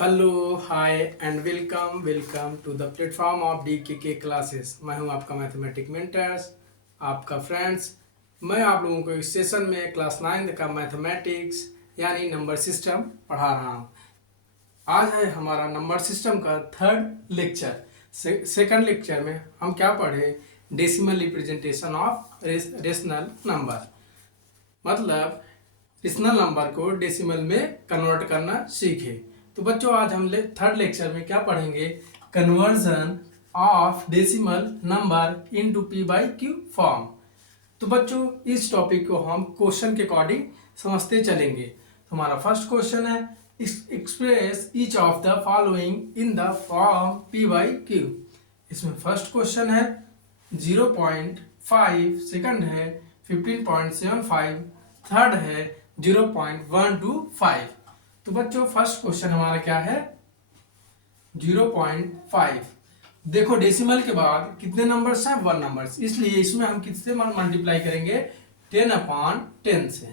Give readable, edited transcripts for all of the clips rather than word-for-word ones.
Hello hi and welcome to the platform of DKK classes. मैं हूं आपका mathematic mentors, आपका फ्रेंड्स। मैं आप लोगों को इस सेशन में क्लास 9 का मैथमेटिक्स यानी नंबर सिस्टम पढ़ा रहा हूं। आज है हमारा नंबर सिस्टम का थर्ड लेक्चर। सेकंड लेक्चर में हम क्या पढ़े? Decimal representation of rational number, मतलब रेशनल नंबर को डेसिमल में कन्वर्ट करना सीखे। तो बच्चों आज हम थर्ड लेक्चर में क्या पढ़ेंगे? Conversion of decimal number into P by Q form. तो बच्चों इस टॉपिक को हम क्वेश्चन के अकॉर्डिंग समझते चलेंगे। तो हमारा फर्स्ट क्वेश्चन है, express each of the following in the form p by Q. इसमें फर्स्ट क्वेश्चन है 0.5, सेकंड है 15.75, थर्ड है 0.125। तो बच्चों फर्स्ट क्वेश्चन हमारा क्या है? 0.5। देखो डेसिमल के बाद कितने नंबर्स हैं? 1 नंबर्स, इसलिए इसमें हम किससे मल्टीप्लाई करेंगे? 10/10 से।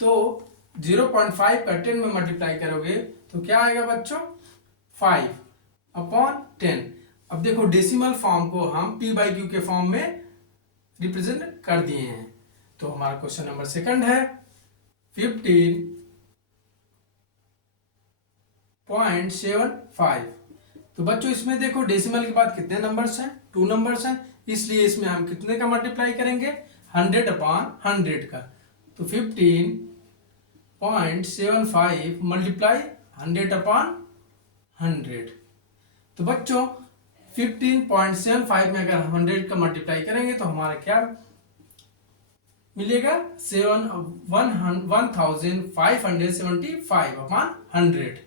तो 0.5 का 10 में मल्टीप्लाई करोगे तो क्या आएगा बच्चों? 5/10। अब देखो डेसिमल फॉर्म को हम पी बाई क्यू के फॉर्म में रिप्रेजेंट कर दिए हैं। तो हमारा क्वेश्चन नंबर सेकंड है 15.75। तो बच्चों इसमें देखो डेसिमल के बाद कितने नंबर्स हैं? 2 नंबर्स हैं, इसलिए इसमें हम कितने का मल्टीप्लाई करेंगे? 100/100 का। तो 15.75 मल्टीप्लाई 100/100। तो बच्चों 15.75 में अगर हम 100 का मल्टीप्लाई करेंगे तो हमारा क्या मिलेगा? 1575/100।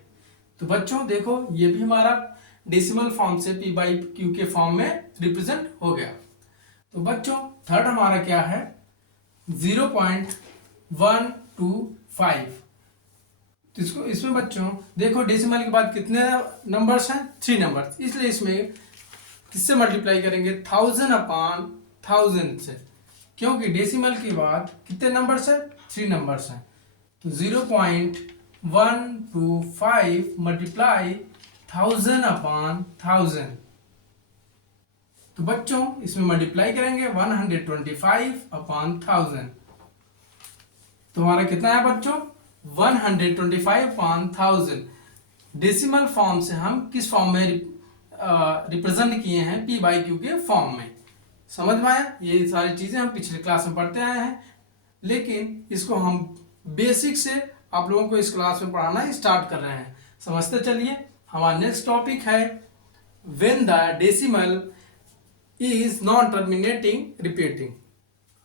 तो बच्चों देखो ये भी हमारा डेसिमल फॉर्म से पी बाई क्यू के फॉर्म में रिप्रेजेंट हो गया। तो बच्चों थर्ड हमारा क्या है? 0.125। तो इसको इसमें बच्चों देखो डेसिमल के बाद कितने नंबर्स हैं? 3 नंबर्स, इसलिए इसमें किससे मल्टीप्लाई करेंगे? 1000/1000 से, क्योंकि डेसिमल के बाद कितने नंबर्स हैं? 3 नंबर्स हैं। तो 0.125 मल्टीप्लाई 1000/1000। तो बच्चों इसमें मल्टीप्लाई करेंगे 125/1000। तो हमारा कितना है बच्चों? 125/1000। डेसिमल फॉर्म से हम किस फॉर्म में रिप्रेजेंट किए हैं? पी बाई क्यू के फॉर्म में। समझ में आया? ये सारी चीजें हम पिछले क्लास में पढ़ते आए हैं, लेकिन इसको हम बेसिक से आप लोगों को इस क्लास में पढ़ाना स्टार्ट कर रहे हैं। समझते चलिए। हमारा नेक्स्ट टॉपिक है when the decimal is non terminating repeating.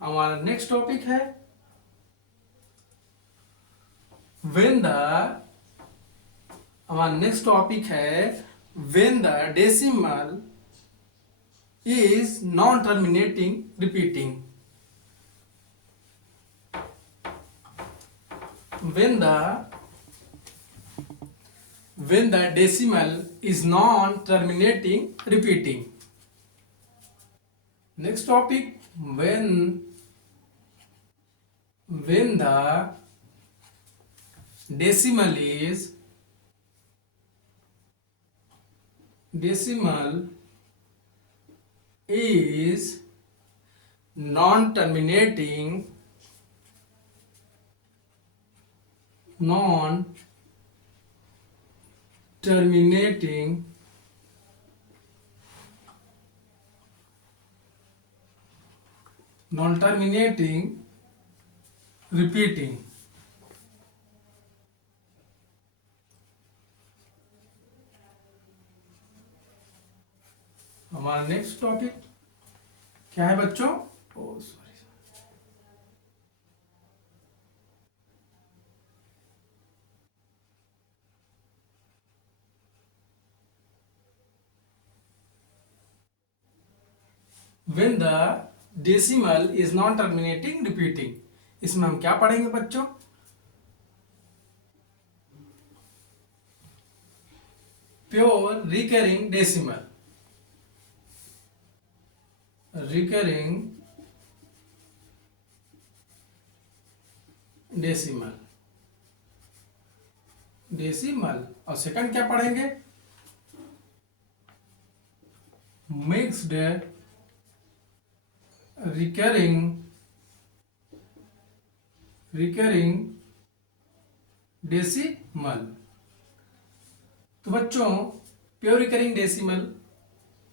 हमारा नेक्स्ट टॉपिक है व्हेन द हमारा नेक्स्ट टॉपिक है when the decimal is non-terminating repeating। when the decimal is non-terminating repeating। next topic, when the decimal is non-terminating repeating। हमारा next topic क्या है बच्चों? Sorry, when the decimal is non terminating repeating। इसमें हम क्या पढ़ेंगे बच्चों? Pure recurring decimal, decimal. और सेकंड क्या पढ़ेंगे? Mixed recurring decimal. तो बच्चों प्योर रिकरिंग डेसिमल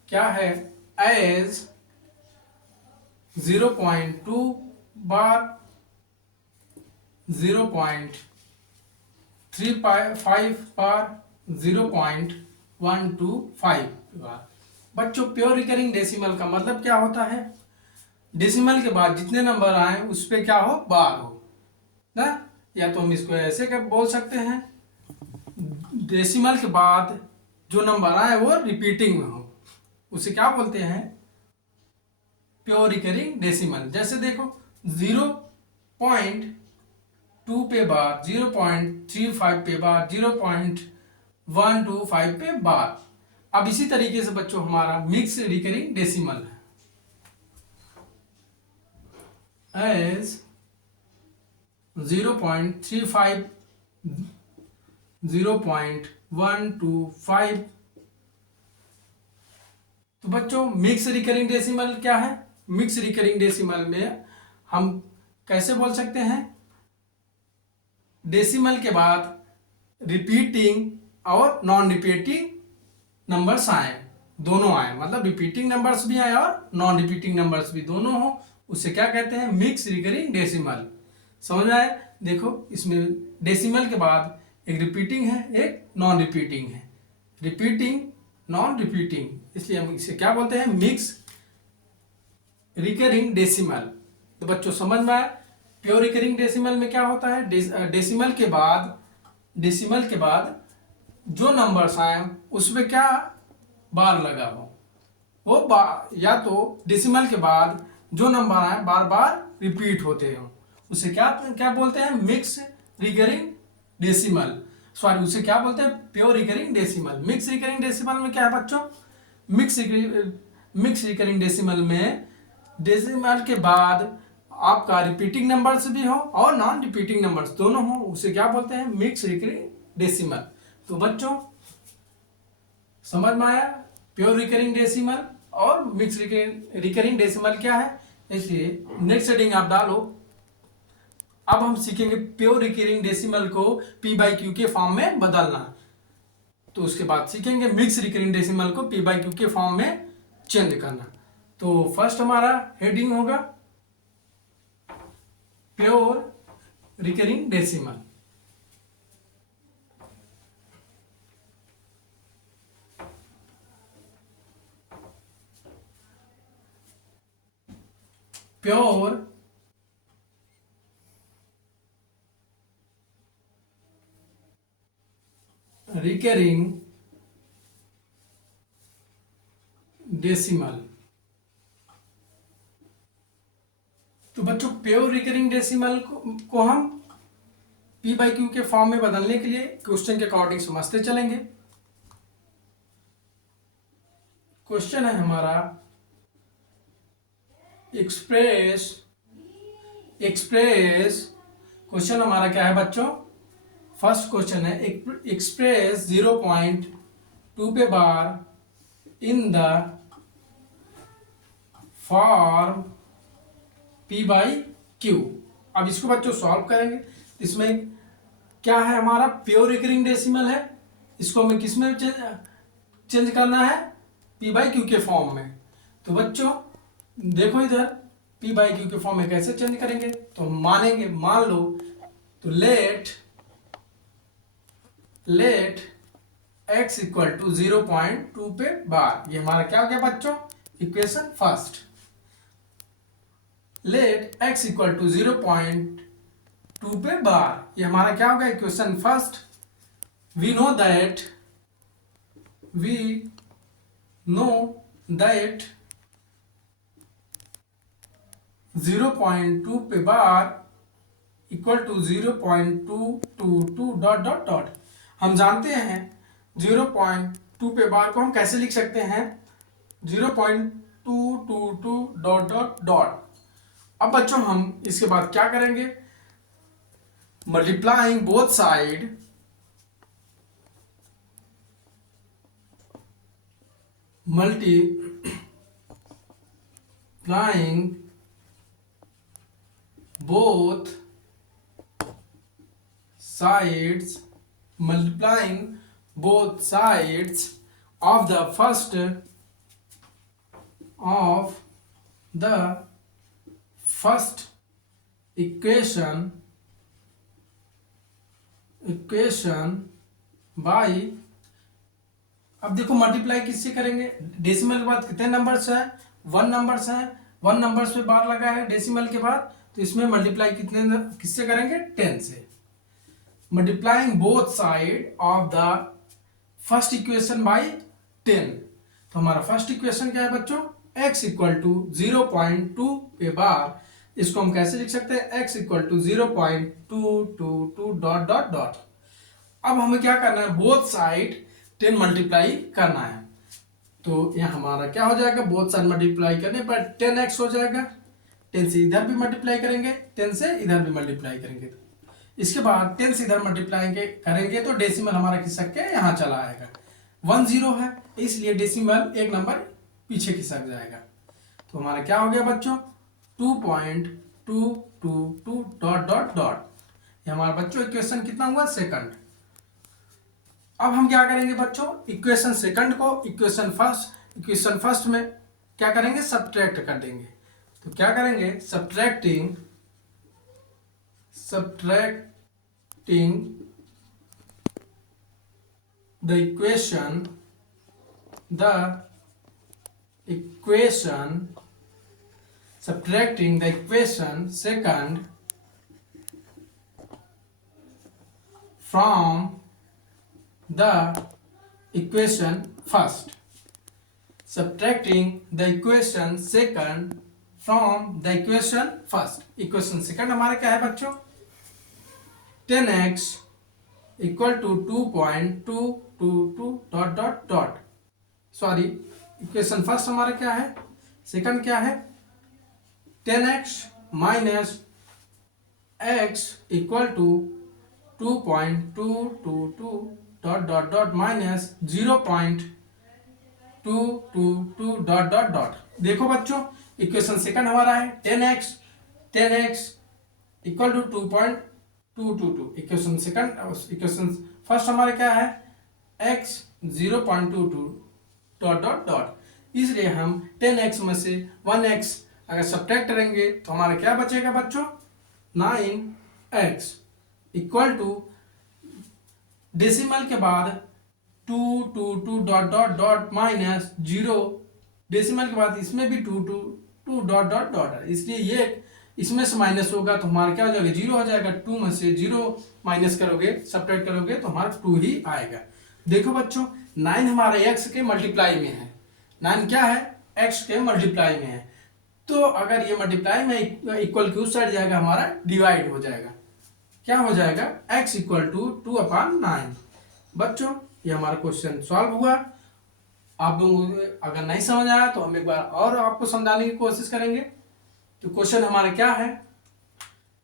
क्या है? एज 0.2 बार, 0.35 बार, 0.125 बार। बच्चों प्योर रिकरिंग डेसिमल का मतलब क्या होता है? डेसिमल के बाद जितने नंबर आए उस पे क्या हो? बार हो ना। या तो हम इसको ऐसे क्या बोल सकते हैं, डेसिमल के बाद जो नंबर आए वो रिपीटिंग में हो, उसे क्या बोलते हैं? Pure recurring decimal. जैसे देखो 0.2 पे बार, 0.35 पे बार, 0.125 पे बार। अब इसी तरीके से बच्चों हमारा मिक्स रिकरिंग डेसिमल है। एज 0.35, 0.125। तो बच्चों मिक्स रिकरिंग डेसिमल क्या है? मिक्स रिकरिंग डेसिमल में हम कैसे बोल सकते हैं? डेसिमल के बाद रिपीटिंग और नॉन रिपीटिंग नंबर्स आए, दोनों आए, मतलब रिपीटिंग नंबर्स भी आए और नॉन रिपीटिंग नंबर्स भी दोनों हो, उसे क्या कहते हैं? Mix recurring decimal. समझ आए? देखो इसमें डेसिमल के बाद एक रिपीटिंग है, एक नॉन रिपीटिंग है। रिपीटिंग, नॉन रिपीटिंग, इसलिए हम इसे क्या बोलते हैं? Mix recurring decimal. तो बच्चों समझ में आए? प्योर रिकरिंग डेसिमल में क्या होता है? डेसिमल के बाद जो नंबर्स आए उसमें क्या बार लगा हो, वो बार, या तो डेसिमल के बाद जो नंबर आए बार बार रिपीट होते हो, उसे क्या क्या बोलते हैं? Mix recurring decimal. सॉरी, उसे क्या बोलते हैं? Pure recurring decimal. Mix recurring decimal में क्या है बच्चों? मिक्स रिकरिंग डेसिमल में डेसिमल के बाद आपका रिपीटिंग नंबर्स भी हो और नॉन रिपीटिंग नंबर्स दोनों हो, उसे क्या बोलते हैं? Mix recurring decimal. तो बच्चों समझ में आया प्योर रिकरिंग डेसिमल और मिक्स रिकरिंग डेसिमल क्या है? इसलिए नेक्स्ट हेडिंग आप डालो। अब हम सीखेंगे प्योर रिकरिंग डेसिमल को पी बाई क्यू के फॉर्म में बदलना। तो उसके बाद सीखेंगे मिक्स रिकरिंग डेसिमल को पी बाई क्यू के फॉर्म में चेंज करना। तो फर्स्ट हमारा हेडिंग होगा pure recurring decimal. Pure recurring decimal. तो बच्चों प्योर रिकरिंग डेसिमल को हम पी बाई क्यू के फॉर्म में बदलने के लिए क्वेश्चन के अकॉर्डिंग समझते चलेंगे। क्वेश्चन है हमारा एक्सप्रेस क्वेश्चन हमारा क्या है बच्चों? फर्स्ट क्वेश्चन है एक्सप्रेस 0.2 पे bar in the form p by q. अब इसको बच्चों सॉल्व करेंगे। इसमें क्या है? हमारा प्योर रिकरिंग डेसिमल है, इसको हमें किस में चेंज करना है? पी बाई क्यू के फॉर्म में। तो बच्चों देखो इधर पी बाई क्यू के फॉर्म में कैसे चेंज करेंगे? तो हम मानेंगे, मान लो, तो लेट x इक्वल टू 0.2 पे बार। ये हमारा क्या हो गया बच्चों? Equation first. Let x equal to 0.2 पे बार, ये हमारा क्या होगा? Equation first. We know that 0.2 पे bar equal to 0.222 dot dot dot. हम जानते हैं 0.2 पे बार को हम कैसे लिख सकते हैं? 0.222 डॉट डॉट डॉट। अब बच्चों हम इसके बाद क्या करेंगे? Multiplying both side multiplying both sides of the first equation by, अब देखो मल्टीप्लाई किससे करेंगे, डेसिमल के बाद कितने नंबर्स हैं, 1 नंबर्स हैं, 1 नंबर्स पे बार लगा है डेसिमल के बाद, तो इसमें मल्टीप्लाई किससे करेंगे, 10 से। Multiplying both side of the first equation by 10, तो हमारा फर्स्ट इक्वेशन क्या है बच्चों, x इक्वल टू 0.2 पे बार, इसको हम कैसे लिख सकते हैं, x equal to 0.222 dot dot dot. अब हमें क्या करना है, बोथ साइड 10 मल्टीप्लाई करना है, तो यह हमारा क्या हो जाएगा, बोथ साइड मल्टीप्लाई करने पर 10x हो जाएगा, 10 से इधर भी मल्टीप्लाई करेंगे, 10 से इधर भी मल्टीप्लाई करेंगे, इसके बाद 10 से इधर मल्टीप्लाई करेंगे तो डेसिमल हमारा खिसक के यहाँ चला आएगा, 1 0 है इसलिए डेसिमल एक नंबर पीछे खिसक जाएगा, तो हमारा क्या हो गया बच्चों, 2.222 डॉट डॉट डॉट। ये हमारा बच्चों इक्वेशन कितना हुआ, सेकंड। अब हम क्या करेंगे बच्चों, इक्वेशन सेकंड को इक्वेशन फर्स्ट में क्या करेंगे, सब्ट्रैक्ट कर देंगे, तो क्या करेंगे, subtracting the equation second from the equation first, subtracting the equation second from the equation first। Equation second हमारा क्या है बच्चों, 10x equal to 2.222 dot dot dot, sorry equation first हमारा क्या है, सेकंड क्या है, 10x minus x equal to 2.222 dot dot dot minus 0.222 dot dot dot. देखो बच्चों इक्वेशन सेकंड हमारा है 10x equal to 2.222, equation first हमारा क्या है, x 0.22 डॉट डॉट डॉट, इसलिए हम 10x में से 1x अगर सब्ट्रैक्ट करेंगे तो हमारा क्या बचेगा बच्चों, 9x इक्वल टू डेसिमल के बाद 222 dot dot dot minus 0, decimal के बाद इसमें भी 222 डॉट डॉट डॉट है, इसलिए ये इसमें से माइनस होगा तो हमारा क्या हो जाएगा, 0 हो जाएगा, 2 में से 0 माइनस करोगे सब्ट्रैक्ट करोगे तो हमारा 2 ही आएगा। देखो बच्चों 9 हमारा x के मल्टीप्लाई में है, 9 क्या है, x के मल्टीप्लाई में है, तो अगर ये मल्टीप्लाई में इक्वल की उस साइड जाएगा हमारा डिवाइड हो जाएगा, क्या हो जाएगा, x इक्वल टू 2/9। बच्चों ये हमारा क्वेश्चन सॉल्व हुआ। आप लोगों को अगर नहीं समझ आया तो हम एक बार और आपको समझाने की कोशिश करेंगे। तो क्वेश्चन हमारा क्या है,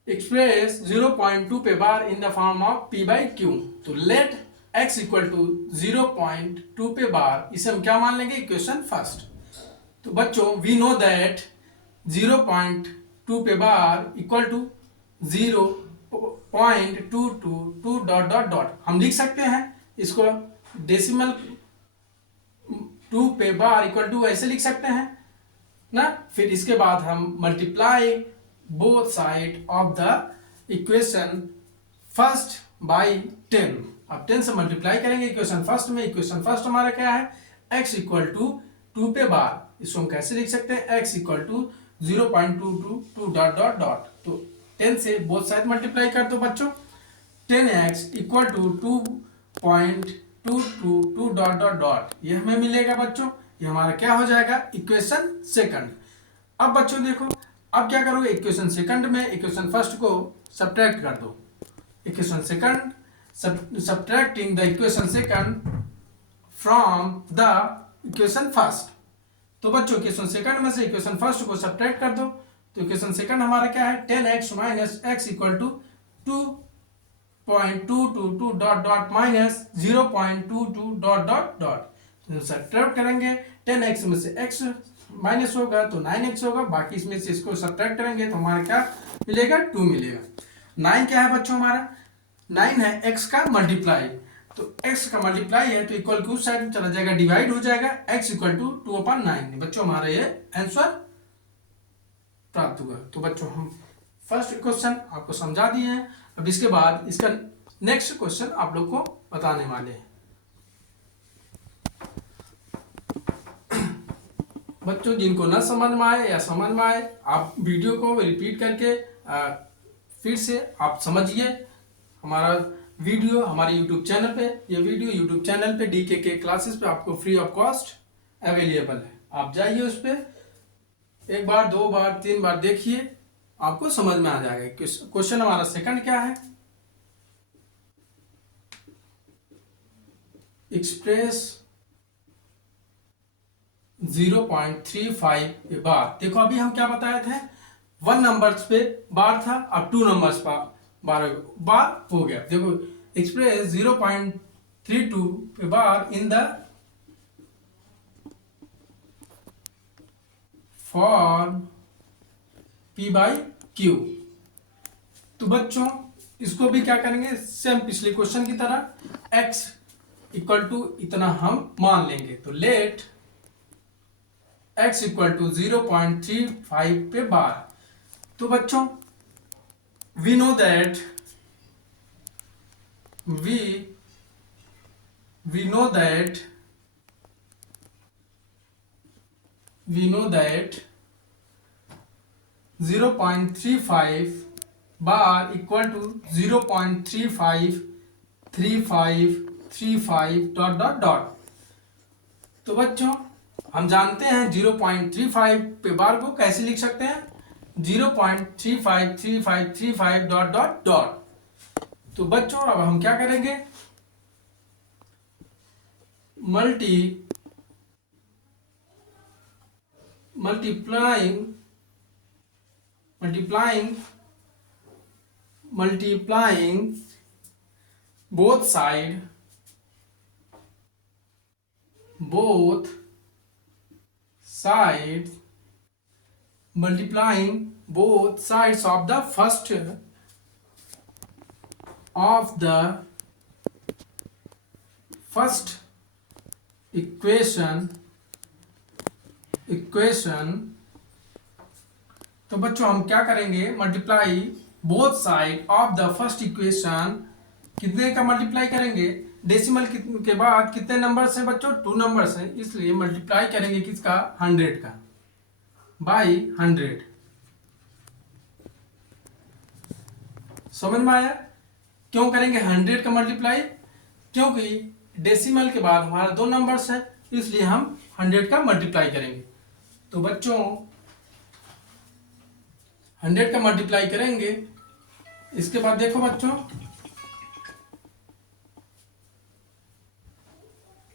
एक्सप्रेस 0.2 पे bar in the form of p/q, तो लेट x इक्वल टू 0.2 पे बार, इसे हम क्या मान लेंगे, इक्वेशन फर्स्ट। तो बच्चों वी नो दैट 0.2 पे bar equal to 0.222 dot dot dot, हम लिख सकते हैं इसको डेसिमल 2 पे बार इक्वल टू ऐसे लिख सकते हैं ना, फिर इसके बाद हम multiply both side of the equation first by 10, अब 10 से मल्टीप्लाई करेंगे इक्वेशन फर्स्ट में, इक्वेशन फर्स्ट हमारा क्या है, x इक्वल टू 2 पे बार, इसको हम कैसे लिख सकते हैं, x equal to 0.222 dot dot dot, तो 10 से बोथ साइड मल्टीप्लाई कर दो बच्चों, 10x equal to 2.222 dot dot dot, ये हमें मिलेगा बच्चों, ये हमारा क्या हो जाएगा, इक्वेशन सेकंड। अब बच्चों देखो अब क्या करोगे, इक्वेशन सेकंड में इक्वेशन फर्स्ट को सब्ट्रैक्ट कर दो, equation second subtracting the equation second from the equation first, तो बच्चों इक्वेशन सेकंड में से इक्वेशन फर्स्ट को सब्ट्रैक्ट कर दो, तो इक्वेशन सेकंड हमारा क्या है, 10x minus x equal to 2.222 dot dot minus 0.22 dot dot dot, subtract करेंगे 10x में से x माइनस होगा तो 9x होगा, बाकी इसमें से इसको सब्ट्रैक्ट करेंगे तो हमारा क्या मिलेगा 2 मिलेगा। 9 क्या है बच्चों हमारा 9 है x का मल्टीप्लाई, तो x का मल्टीप्लाई है तो इक्वल टू साइड में चला जाएगा, डिवाइड हो जाएगा, x इक्वल टू 2/9। बच्चों हमारा ये आंसर प्राप्त हुआ। तो बच्चों हम फर्स्ट क्वेश्चन आपको समझा दिए हैं, अब इसके बाद इसका नेक्स्ट क्वेश्चन आप लोग को बताने वाले हैं। बच्चों जिनको न समझ में आए या समझ में आए, आप वीडियो को रिपीट करके फिर से आप समझिए। हमारा वीडियो हमारे यूट्यूब चैनल पे, ये वीडियो यूट्यूब चैनल पे DKK क्लासेस पे आपको फ्री ऑफ कॉस्ट अवेलेबल है। आप जाइए उस पर 1 बार 2 बार 3 बार देखिए, आपको समझ में आ जाएगा। क्वेश्चन हमारा सेकंड क्या है, एक्सप्रेस 0.35 बार। देखो अभी हम क्या बताए थे, 1 नंबर्स पे बार था, अब 2 नंबर्स पर बार हो गया। देखो express 0.32 bar in the form P/Q। तो बच्चों इसको भी क्या करेंगे, सेम पिछले क्वेश्चन की तरह x इक्वल टू इतना हम मान लेंगे, तो लेट x इक्वल टू 0.35 पे बार। तो बच्चों we know that we know that 0.35 bar equal to 0.353535 dot dot dot. तो बच्चों हम जानते हैं 0.35 पे बार को कैसे लिख सकते हैं, 0.353535 डॉट डॉट डॉट। तो बच्चों अब हम क्या करेंगे, multiplying both sides of the first equation। तो बच्चों हम क्या करेंगे, multiply both side of the first equation. कितने का मल्टीप्लाई करेंगे, डेसिमल के बाद कितने नंबर्स हैं बच्चों, 2 नंबर्स हैं, इसलिए मल्टीप्लाई करेंगे किसका, 100 का बाई 100। समझ में आया, क्यों करेंगे 100 का मल्टीप्लाई, क्योंकि डेसिमल के बाद हमारा 2 नंबर्स हैं, इसलिए हम 100 का मल्टीप्लाई करेंगे। तो बच्चों 100 का मल्टीप्लाई करेंगे, इसके बाद देखो बच्चों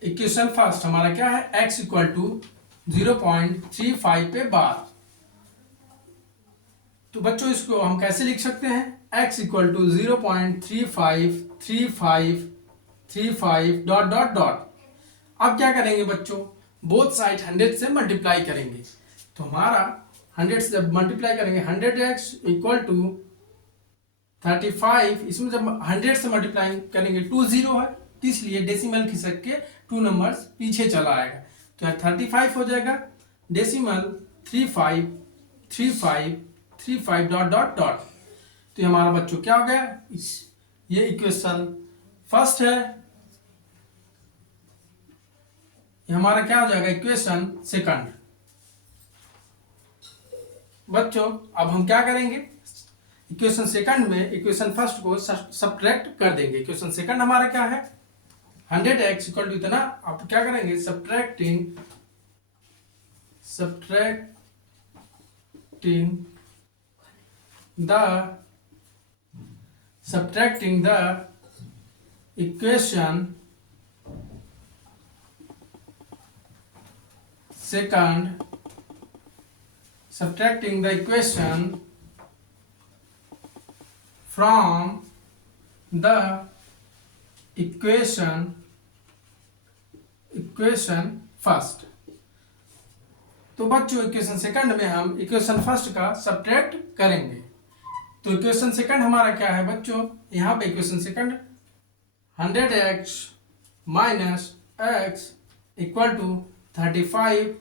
इक्वेशन फर्स्ट हमारा क्या है, x इक्वल टू 0.35 पे बार। तो बच्चों इसको हम कैसे लिख सकते हैं, x equal to 0.353535 dot dot dot. अब क्या करेंगे बच्चों, बोथ साइड 100 से मल्टीप्लाई करेंगे, तो हमारा 100 से जब मल्टीप्लाई करेंगे 100x इक्वल टू 35, इसमें जब 100 से मल्टीप्लाई करेंगे 2 0 है, इसलिए डेसिमल खिसक के 2 नंबर्स पीछे चला आएगा, तो 35 हो जाएगा, डेसिमल 353535 डॉट डॉट डॉट। तो हमारा बच्चों क्या हो गया, ये इक्वेशन फर्स्ट है, ये हमारा क्या हो जाएगा, इक्वेशन सेकंड। बच्चों अब हम क्या करेंगे, इक्वेशन सेकंड में इक्वेशन फर्स्ट को सब्ट्रैक्ट कर देंगे। इक्वेशन सेकंड हमारा क्या है, 100x इक्वल टू इतना, आप क्या करेंगे, subtracting the equation second, subtracting the equation from the equation equation first. तो बच्चों इक्वेशन सेकंड में हम इक्वेशन फर्स्ट का सब्ट्रैक्ट करेंगे। तो इक्वेशन सेकंड हमारा क्या है बच्चों, यहाँ पे equation second 100x minus x equal to 35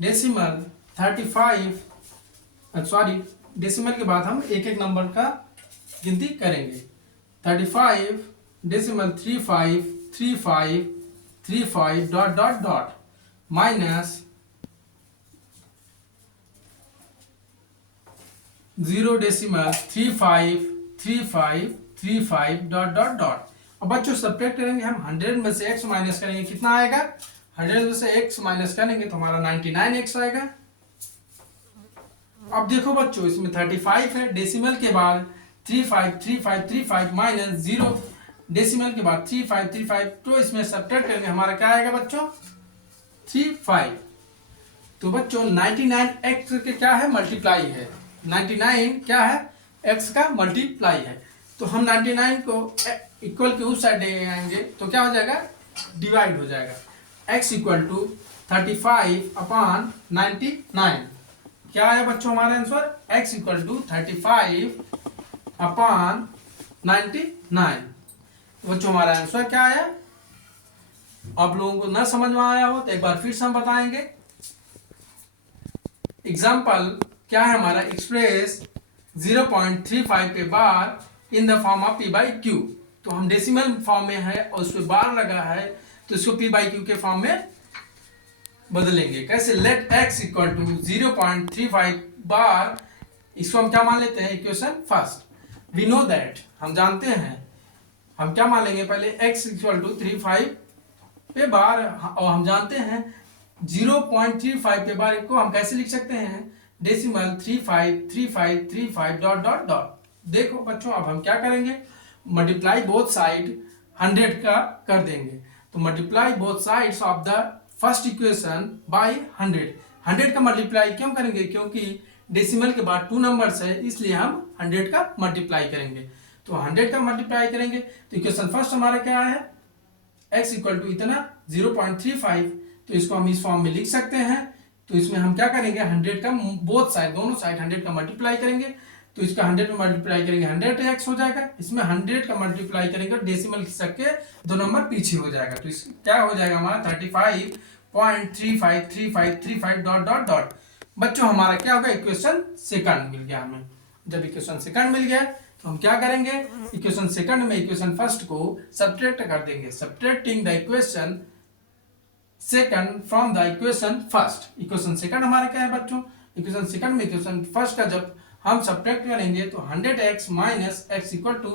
decimal 35 sorry decimal के बाद हम एक एक नंबर का गिनती करेंगे। 35 decimal 35 dot dot dot minus 0 decimal 35 dot dot dot. अब बच्चों सब्ट्रैक्ट करेंगे हम 100 में से x माइनस करेंगे, कितना आएगा, 100 में से x माइनस करेंगे तो हमारा 99x आएगा। अब देखो बच्चों इसमें 35 है, डेसिमल के बाद 35 माइनस 0 डेसिमल के बाद 35 तो इसमें सब्ट्रैक्ट करेंगे हमारा क्या आएगा बच्चों 35। तो बच्चों 99x के क्या है मल्टीप्लाई है, 99 क्या है x का मल्टीप्लाई है। तो हम 99 को इक्वल के उस साइड ले आएंगे तो क्या हो जाएगा, डिवाइड हो जाएगा। x इक्वल टू 35 अपॉन 99 क्या है बच्चों हमारा answer, x equal to 35 upon 99। बच्चों हमारा आंसर क्या आया, आप लोगों को ना समझ में आया हो तो एक बार फिर से हम बताएंगे। एग्जाम्पल क्या है हमारा, एक्सप्रेस 0.35 पे bar in the form of p by q. तो हम डेसिमल फॉर्म में है और उस पर बार लगा है तो इसको p बाई क्यू के फॉर्म में बदलेंगे। कैसे, let x equal to 0.35 bar, इसको हम क्या मान लेते हैं equation first. We know that, हम जानते हैं, हम क्या मान लेंगे पहले x इक्वल टू 35 पे बार, और हम जानते हैं 0.35 पे बार को हम कैसे लिख सकते हैं, डेसिमल 35 डॉट डॉट डॉट। देखो बच्चों अब हम क्या करेंगे, मल्टीप्लाई बोथ साइड 100 का कर देंगे। तो multiply both sides of the first equation by 100 का मल्टीप्लाई क्यों करेंगे, क्योंकि डेसिमल के बाद 2 नंबर्स है इसलिए हम 100 का मल्टीप्लाई करेंगे। तो 100 का मल्टीप्लाई करेंगे तो इक्वेशन फर्स्ट हमारा क्या है, x इक्वल टू इतना 0.35, तो इसको हम इस फॉर्म में लिख सकते हैं। तो इसमें हम क्या करेंगे 100 का बोथ साइड, दोनों साइड 100 का मल्टीप्लाई करेंगे। तो इसका 100 में मल्टीप्लाई करेंगे 100x हो जाएगा, इसमें 100 का मल्टीप्लाई करेंगे डेसिमल खिसक के 2 नंबर पीछे हो जाएगा। तो इस क्या हो जाएगा हमारा 35.35 डॉट डॉट डॉट। बच्चों हमारा क्या होगा, इक्वेशन सेकंड मिल गया हमें। जब इक्वेशन सेकंड मिल गया तो हम क्या करेंगे, इक्वेशन सेकंड में इक्वेशन फर्स्ट को सब्ट्रैक्ट कर देंगे। Subtracting the equation second from the equation first. Equation second हमारा क्या है बच्चों, इक्वेशन सेकंड में इक्वेशन फर्स्ट का जब हम सब्ट्रैक्ट करेंगे तो 100x minus x equal to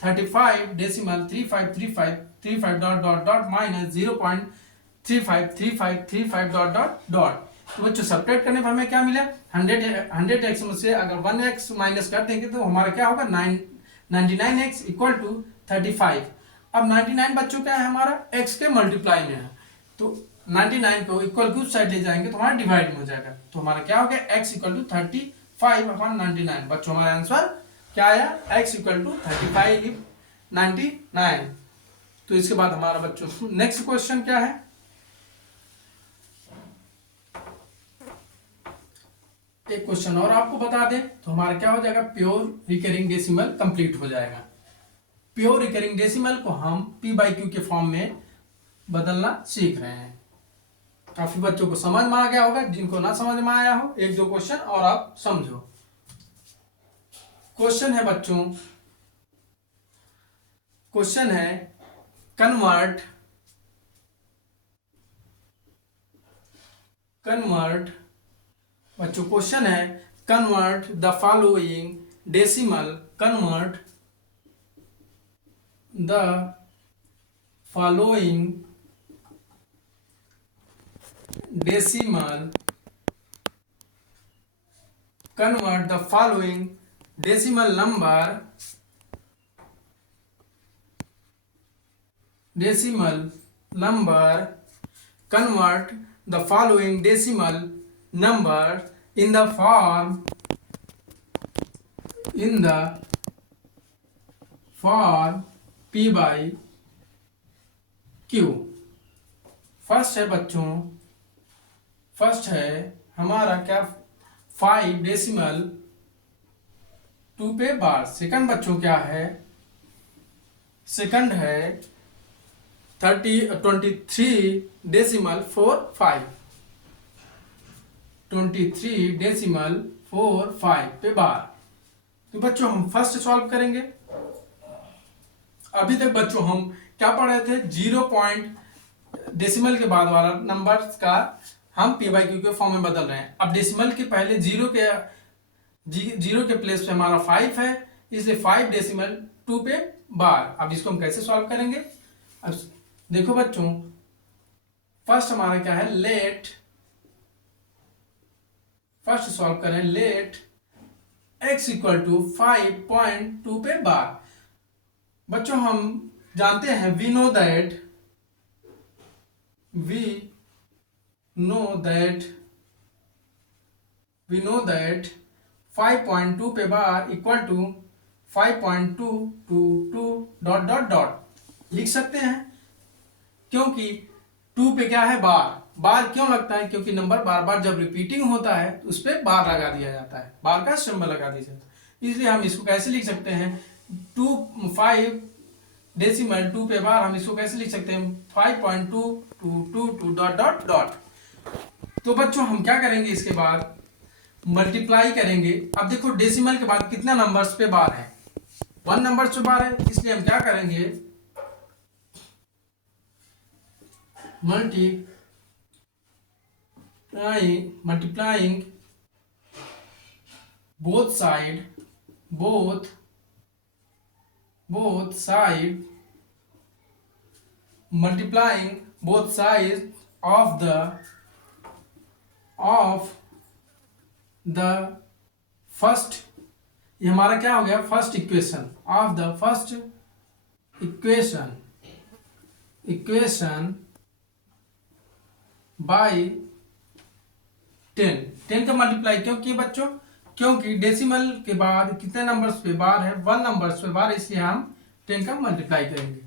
35 decimal 35 dot dot dot minus 0.35 dot dot dot. तो बच्चों सब्ट्रैक्ट करने पर हमें क्या मिला, 100x में से अगर 1x माइनस कर देंगे तो हमारा क्या होगा 99x इक्वल टू 35। अब 99 बच्चों क्या है हमारा x के मल्टीप्लाई में है, तो 99 को इक्वल टू साइड ले जाएंगे तो हमारा डिवाइड में हो जाएगा। तो हमारा क्या हो गया x इक्वल टू 35 अपॉन 99। बच्चों हमारा आंसर क्या आया, x इक्वल टू 35 तो इसके बाद हमारा बच्चों नेक्स्ट क्वेश्चन क्या है, एक क्वेश्चन और आपको बता दें तो हमारा क्या हो जाएगा, प्योर रिकरिंग डेसिमल कंप्लीट हो जाएगा। प्योर रिकरिंग डेसिमल को हम p बाई क्यू के फॉर्म में बदलना सीख रहे हैं। काफी बच्चों को समझ में आ गया होगा, जिनको ना समझ में आया हो एक दो क्वेश्चन और आप समझो। क्वेश्चन है बच्चों, क्वेश्चन है कन्वर्ट बच्चों क्वेश्चन है convert the following decimal, convert the following decimal, convert the following decimal number convert the following decimal number in the form p by Q. First है बच्चों, फर्स्ट है हमारा क्या 5 डेसिमल 2 पे बार। सेकंड बच्चों क्या है, सेकंड है 23 डेसिमल 4 5, 23 डेसिमल 4 5 पे बार। तो बच्चों हम फर्स्ट सॉल्व करेंगे। अभी तक बच्चों हम क्या पढ़ रहे थे, 0 डेसिमल के बाद वाला नंबर्स का हम पी बाई क्यू के फॉर्म में बदल रहे हैं। अब डेसिमल के पहले जीरो के प्लेस पे हमारा 5 है, इसलिए 5 डेसिमल 2 पे बार। अब इसको हम कैसे सॉल्व करेंगे, अब देखो बच्चों, फर्स्ट हमारा क्या है, फर्स्ट सॉल्व करें, लेट x इक्वल टू 5.2 पे बार। बच्चों हम जानते हैं, वी नो दैट 5.2 पे bar equal to 5.222 dot dot dot लिख सकते हैं, क्योंकि 2 पे क्या है, बार क्यों लगता है, क्योंकि नंबर बार बार जब रिपीटिंग होता है तो उस पर बार लगा दिया जाता है, बार का सिंबल लगा दिया जाता है। इसलिए हम इसको कैसे लिख सकते हैं, 5 डेसिमल 2 पे बार, हम इसको कैसे लिख सकते हैं, 5.222 डॉट डॉट डॉट। तो बच्चों हम क्या करेंगे, इसके बाद मल्टीप्लाई करेंगे। अब देखो डेसिमल के बाद कितना नंबर्स पे बार है, 1 नंबर्स पे बार है, इसलिए हम क्या करेंगे, multiplying both side multiplying both sides of the first, ये हमारा क्या हो गया, first equation of the first equation by 10 का मल्टीप्लाई क्यों किए बच्चों, क्योंकि डेसिमल के बाद कितने नंबर्स पे बार है, 1 नंबर्स पे बार, इसलिए हम 10 का मल्टीप्लाई करेंगे।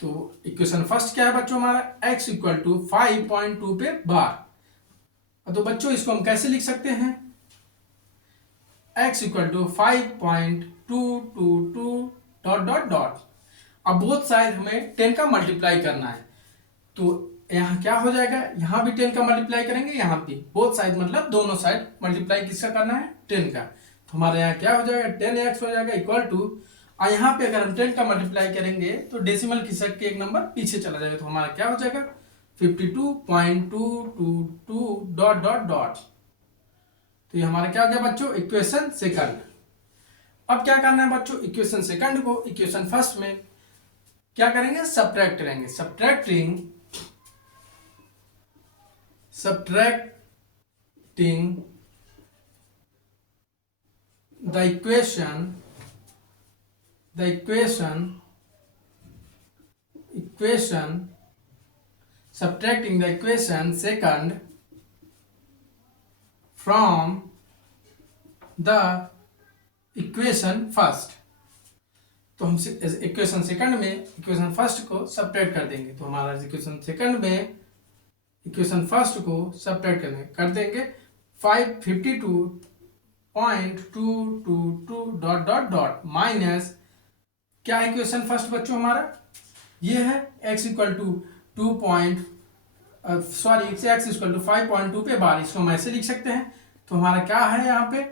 तो इक्वेशन फर्स्ट क्या है बच्चों हमारा, x इक्वल टू 5.2 पे बार। तो बच्चों इसको हम कैसे लिख सकते हैं, x equal to 5.222 dot dot dot. अब बोथ साइड हमें 10 का मल्टीप्लाई करना है, तो यहाँ क्या हो जाएगा, यहाँ भी 10 का मल्टीप्लाई करेंगे, यहाँ भी बोथ साइड मतलब दोनों साइड मल्टीप्लाई किसका करना है, 10 का। तो हमारे यहाँ क्या हो जाएगा, 10x हो जाएगा इक्वल टू, और यहाँ पे अगर हम 10 का मल्टीप्लाई करेंगे तो डेसिमल खिसक के एक नंबर पीछे चला जाएगा, तो हमारा क्या हो जाएगा 52.222 डॉट डॉट डॉट। तो ये हमारा क्या हो गया बच्चों, इक्वेशन सेकंड। अब क्या करना है बच्चों, इक्वेशन सेकंड को इक्वेशन फर्स्ट में क्या करेंगे, सब्ट्रैक्ट करेंगे। Subtracting the equation subtracting the equation second from the equation first। तो हम इक्वेशन सेकंड में इक्वेशन फर्स्ट को सब्ट्रैक्ट कर देंगे, तो हमारा इक्वेशन सेकंड में इक्वेशन फर्स्ट को सब्ट्रैक्ट कर देंगे 552.222 डॉट डॉट डॉट माइनस क्या है इक्वेशन फर्स्ट बच्चों हमारा, ये है x इक्वल टू 5.2 पे बार, इसको हम ऐसे लिख सकते हैं। तो हमारा क्या है यहाँ पे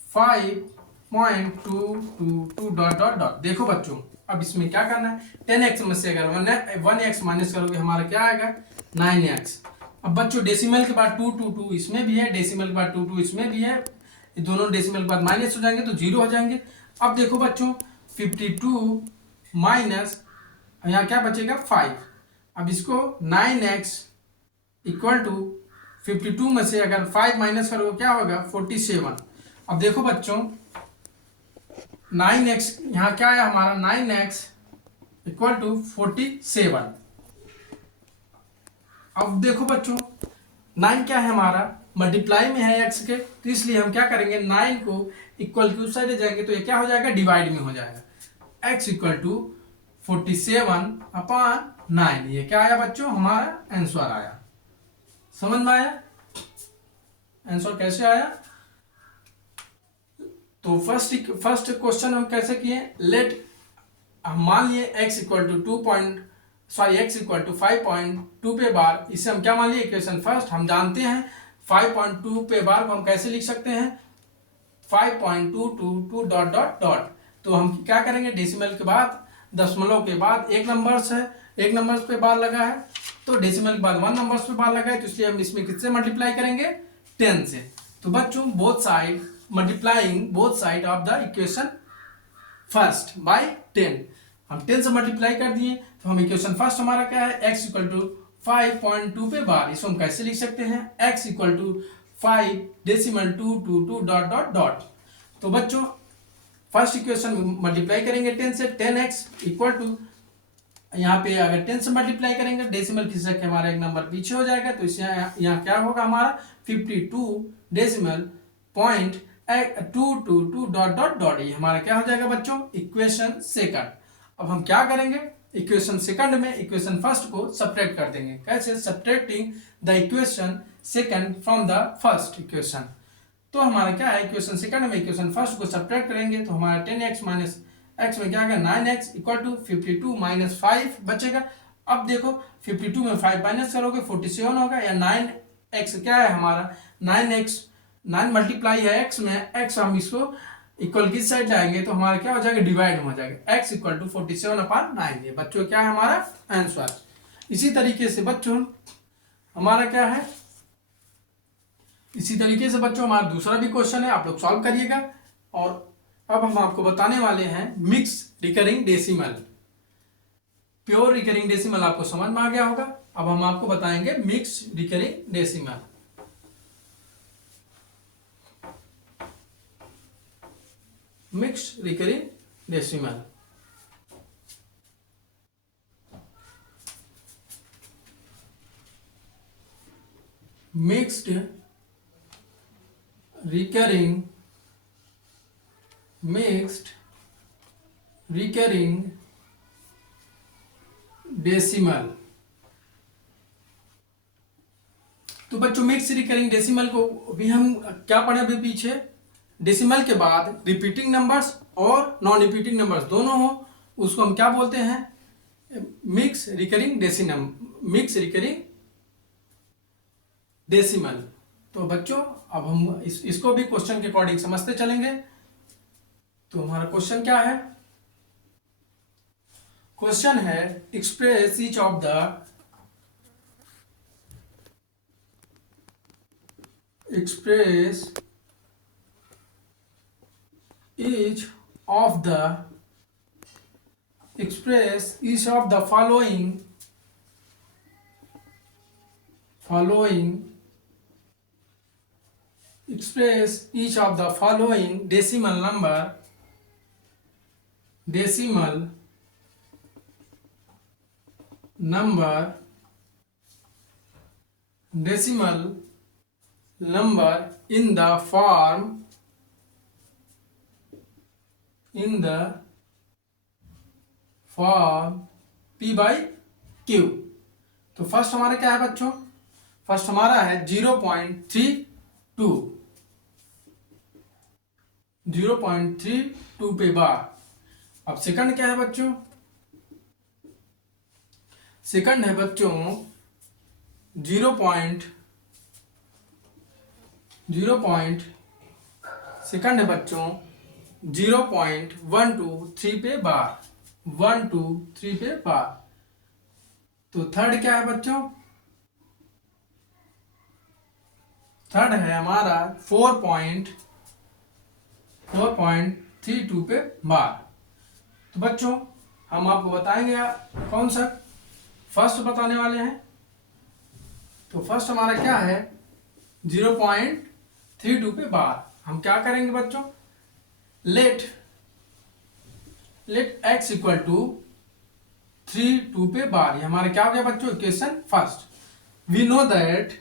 5.222 डॉट डॉट डॉट। देखो बच्चों अब इसमें क्या करना है, 10x में से अगर 1x माइनस करोगे हमारा क्या आएगा 9x। अब बच्चों डेसिमल के बाद 222 इसमें भी है, डेसिमल के बाद 22 इसमें भी है, ये दोनों डेसिमल के बाद माइनस हो जाएंगे तो 0 हो जाएंगे। अब देखो बच्चों 52 माइनस यहाँ क्या बचेगा 5। अब इसको 9x इक्वल टू 52 में से अगर 5 माइनस करोगे क्या होगा 47। अब देखो बच्चों 9x यहाँ क्या है हमारा 9x इक्वल टू 47। अब देखो बच्चों 9 क्या है हमारा मल्टीप्लाई में है x के, तो इसलिए हम क्या करेंगे 9 को इक्वल की उस साइड जाएंगे तो ये क्या हो जाएगा डिवाइड में हो जाएगा। x equal to 47/9। ये क्या आया बच्चों, हमारा आंसर आया। समझ में आया आंसर कैसे आया? तो फर्स्ट क्वेश्चन हम कैसे किए, लेट मान लिए x इक्वल टू 5.2 पे बार, इसे हम क्या मान लिए इक्वेशन फर्स्ट। हम जानते हैं 5.2 पे बार को हम कैसे लिख सकते हैं, 5.222 डॉट डॉट डॉट। तो हम क्या करेंगे, डेसिमल के बाद दशमलव के बाद एक नंबर्स है, एक नंबर्स पे बार लगा है, तो डेसिमल के बाद 1 नंबर्स पे बार लगा है, तो इसलिए हम इसमें किससे मल्टीप्लाई करेंगे, 10 से। तो बच्चों both side multiplying both side of the equation first by 10, हम 10 से मल्टीप्लाई कर दिए, तो हम इक्वेशन फर्स्ट हमारा क्या है, x इक्वल टू 5.2 पे बार, इसको हम कैसे लिख सकते हैं, x equal to 5.222 dot dot dot. तो बच्चों फर्स्ट इक्वेशन मल्टीप्लाई करेंगे 10 से, 10x इक्वल टू, यहाँ पे अगर 10 से मल्टीप्लाई करेंगे डेसिमल खिसक के हमारा एक नंबर पीछे हो जाएगा, तो इसे यहाँ क्या होगा हमारा 52.222 डॉट डॉट डॉट। ये हमारा क्या हो जाएगा बच्चों, इक्वेशन सेकंड। अब हम क्या करेंगे, इक्वेशन सेकंड में इक्वेशन फर्स्ट को सब्ट्रैक्ट कर देंगे। कैसे, subtracting the equation second from the first equation. तो हमारा क्या है, इक्वेशन सेकंड में इक्वेशन फर्स्ट को सब्ट्रैक्ट करेंगे, तो हमारा 10x माइनस x में क्या आएगा 9x इक्वल टू 52 माइनस 5 बचेगा। अब देखो 52 में 5 माइनस करोगे 47 होगा, या 9x क्या है हमारा 9x, 9 मल्टीप्लाई है x में, x हम इसको इक्वल किस साइड लाएंगे, तो हमारा क्या हो जाएगा, डिवाइड हो जाएगा, x इक्वल टू 47/9। ये बच्चों क्या है हमारा आंसर। इसी तरीके से बच्चों हमारा क्या है, इसी तरीके से बच्चों हमारा दूसरा भी क्वेश्चन है, आप लोग सॉल्व करिएगा। और अब हम आपको बताने वाले हैं mix recurring decimal. Pure recurring decimal आपको समझ में आ गया होगा, अब हम आपको बताएंगे mix recurring decimal. Mix recurring decimal, mixed recurring decimal. तो बच्चों मिक्स रिकरिंग डेसिमल को भी हम क्या पढ़े अभी पीछे, डेसिमल के बाद रिपीटिंग नंबर्स और नॉन रिपीटिंग नंबर्स दोनों हो, उसको हम क्या बोलते हैं, मिक्स रिकरिंग डेसिमल। तो बच्चों अब हम इसको भी क्वेश्चन के अकॉर्डिंग समझते चलेंगे। तो हमारा क्वेश्चन क्या है, क्वेश्चन है express each of the following decimal number in the form P by Q। तो फर्स्ट हमारा क्या है बच्चों, फर्स्ट हमारा है 0.32 पे बार। अब सेकंड क्या है बच्चों, सेकंड है बच्चों 0.123 पे बार, 123 पे बार। तो थर्ड क्या है बच्चों, थर्ड है हमारा 4.32 पे बार। तो बच्चों हम आपको बताएंगे कौन सा फर्स्ट बताने वाले हैं। तो फर्स्ट हमारा क्या है 0.32 पे बार। हम क्या करेंगे बच्चों, लेट x इक्वल टू 32 पे बार। ये हमारा क्या हो गया बच्चों, equation first. We know that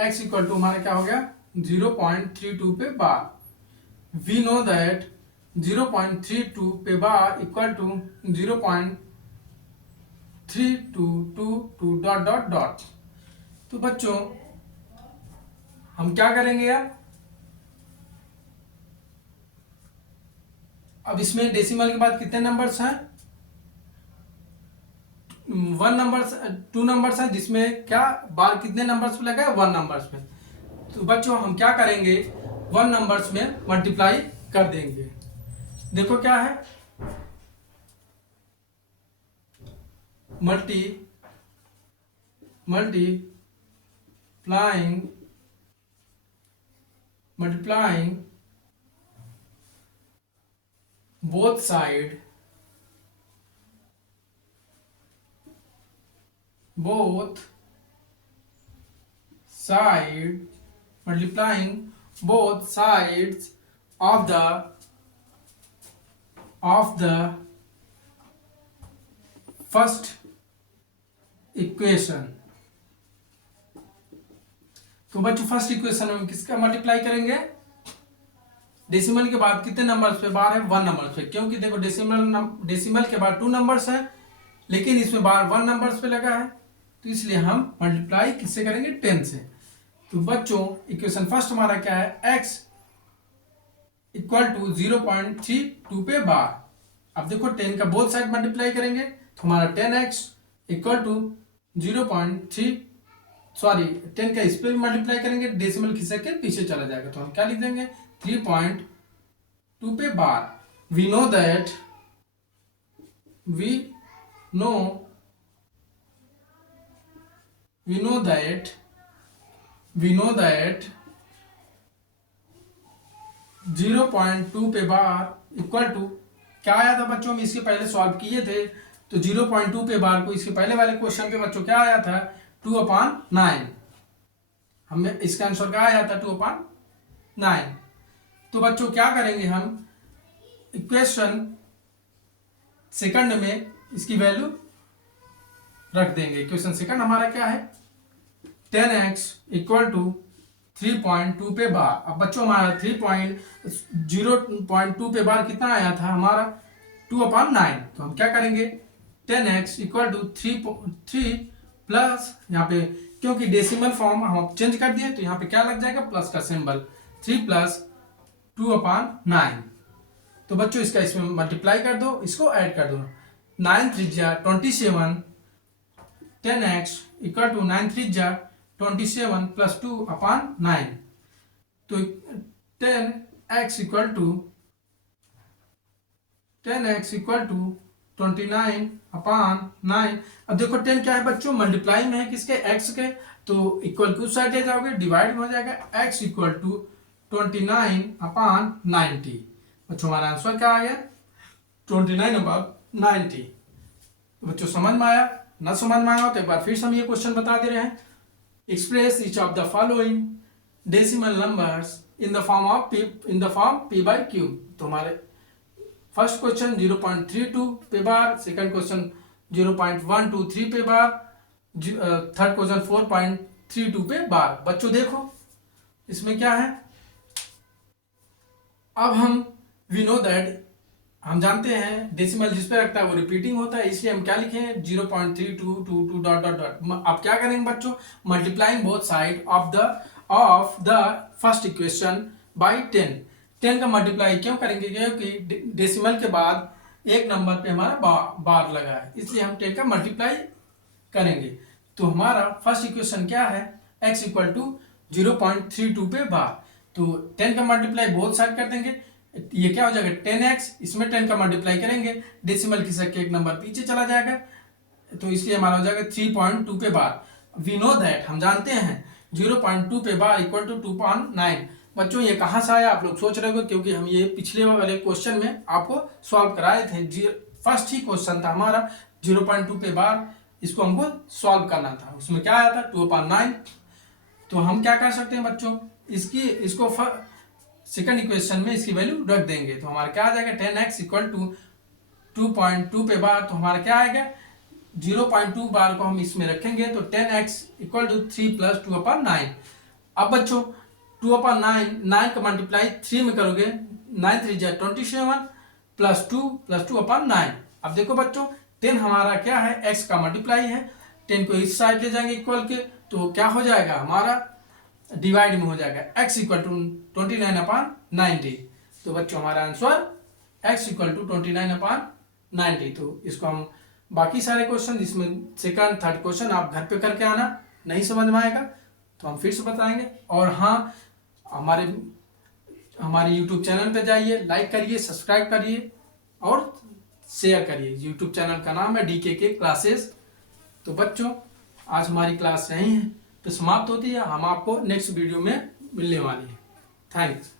x equal to हमारा क्या हो गया 0.32 पे बार। वी नो दैट 0.32 पे bar equal to 0.3222 dot dot dot. तो बच्चों हम क्या करेंगे अब इसमें डेसिमल के बाद कितने नंबर्स हैं? 1 नंबर 2 नंबर्स हैं, जिसमें क्या बार कितने नंबर्स पे लगा है? 1 नंबर्स पे। तो बच्चों हम क्या करेंगे, 1 नंबर्स में मल्टीप्लाई कर देंगे। देखो क्या है, multiplying both side multiplying both sides of the first equation। तो बच्चों फर्स्ट इक्वेशन में किसका मल्टीप्लाई करेंगे? डेसिमल के बाद कितने नंबर्स पे बार है? 1 नंबर्स पे, क्योंकि देखो डेसिमल के बाद 2 नंबर्स है, लेकिन इसमें बार 1 नंबर्स पे लगा है, तो इसलिए हम मल्टीप्लाई किससे करेंगे? 10 से। तो बच्चों इक्वेशन फर्स्ट हमारा क्या है? x इक्वल टू 0.32 पे बार। अब देखो 10 का बोथ साइड मल्टीप्लाई करेंगे तो हमारा 10x इक्वल टू 10 का इस पे भी मल्टीप्लाई करेंगे, डेसिमल खिसक के पीछे चला जाएगा, तो हम क्या लिख देंगे? 3.2 पे बार। वी नो दैट 0.2 पे बार इक्वल टू क्या आया था बच्चों? हम इसके पहले सॉल्व किए थे, तो 0.2 पे बार को इसके पहले वाले क्वेश्चन पे बच्चों क्या आया था? 2/9। हमें इसका आंसर क्या आया था? 2/9। तो बच्चों क्या करेंगे, हम इक्वेशन सेकंड में इसकी वैल्यू रख देंगे। इक्वेशन सेकंड हमारा क्या है? 10x इक्वल टू 3.2 पे बार। अब बच्चों हमारा 0.2 पे बार कितना आया था हमारा? 2/9। तो हम क्या करेंगे? 10x इक्वल टू 3 प्लस, यहाँ पे क्योंकि डेसिमल फॉर्म हम चेंज कर दिए तो यहाँ पे क्या लग जाएगा? प्लस का सिंबल। 3 प्लस 2/9। तो बच्चों इसका इसमें मल्टीप्लाई कर दो, इसको ऐड कर दो। 9 3 27, 10x इक्वल टू 9 3 27 प्लस 2/9। तो 10x इक्वल टू 29/9। अब देखो 10 क्या है बच्चों? मल्टीप्लाई में है किसके? x के, तो इक्वल टू साइड ले जाओगे, डिवाइड में हो जाएगा। x equal to 29/90। बच्चों हमारा आंसर क्या आ गया? 29/90। बच्चों समझ में आया? ना समझ में आया हो तो एक बार फिर से हम ये क्वेश्चन बता दे रहे हैं। Express each of the following decimal numbers in the form p by q। तो हमारे फर्स्ट क्वेश्चन 0.32 पे बार, सेकंड क्वेश्चन 0.123 पे बार, थर्ड क्वेश्चन 4.32 पे बार। बच्चों देखो इसमें क्या है, अब वी नो दैट, हम जानते हैं डेसिमल जिस पे रखता है वो रिपीटिंग होता है, इसलिए हम क्या लिखें? 0.3222 डॉट डॉट डॉट। अब क्या करेंगे बच्चों? Multiplying both side of the first equation by 10 का मल्टीप्लाई क्यों करेंगे? क्योंकि डेसिमल के बाद एक नंबर पे हमारा बार लगा है, इसलिए हम 10 का मल्टीप्लाई करेंगे। तो हमारा फर्स्ट इक्वेशन क्या है? x इक्वल टू 0.32 पे बार। तो 10 का मल्टीप्लाई बोथ साइड कर देंगे, ये क्या हो जाएगा? 10x, इसमें 10 का मल्टीप्लाई करेंगे, डेसिमल खिसक के एक नंबर पीछे चला जाएगा, तो इसलिए हमारा हो जाएगा 3.2 पे बार। वी नो दैट, हम जानते हैं 0.2 पे बार इक्वल टू 2/9। बच्चों ये कहाँ से आया? आप लोग सोच रहे हो, क्योंकि हम ये पिछले वाले क्वेश्चन में आपको सॉल्व कराए थे। फर्स्ट ही क्वेश्चन था हमारा 0.2 पे बार, इसको हमको सॉल्व करना था, उसमें क्या आया था? 2/9। तो हम क्या कर सकते हैं बच्चों? इसको सेकंड इक्वेशन में इसकी वैल्यू रख देंगे, तो हमारा क्या आ जाएगा? 10x इक्वल टू 2.2 पे बार, तो हमारा क्या आएगा? 0.2 बार को हम इसमें रखेंगे तो 10x इक्वल टू 3 प्लस 2/9। अब बच्चों 2/9, 9 का मल्टीप्लाई 3 में करोगे, 9 3 जा 27 प्लस 2/9। अब देखो बच्चों 10 हमारा क्या है, x का मल्टीप्लाई है, 10 को इस साइड ले जाएंगे इक्वल के, तो क्या हो जाएगा हमारा डिवाइड में हो जाएगा, x इक्वल टू 29/90। तो बच्चों हमारा आंसर x इक्वल टू 29/90। तो इसको हम बाकी सारे क्वेश्चन जिसमें सेकंड थर्ड क्वेश्चन आप घर पे करके आना, नहीं समझ में आएगा तो हम फिर से बताएंगे। और हाँ, हमारे YouTube चैनल पे जाइए, लाइक करिए, सब्सक्राइब करिए और शेयर करिए। YouTube चैनल का नाम है DKK क्लासेस। तो बच्चों आज हमारी क्लास यहीं पे समाप्त होती है, हम आपको नेक्स्ट वीडियो में मिलने वाली है। थैंक्स।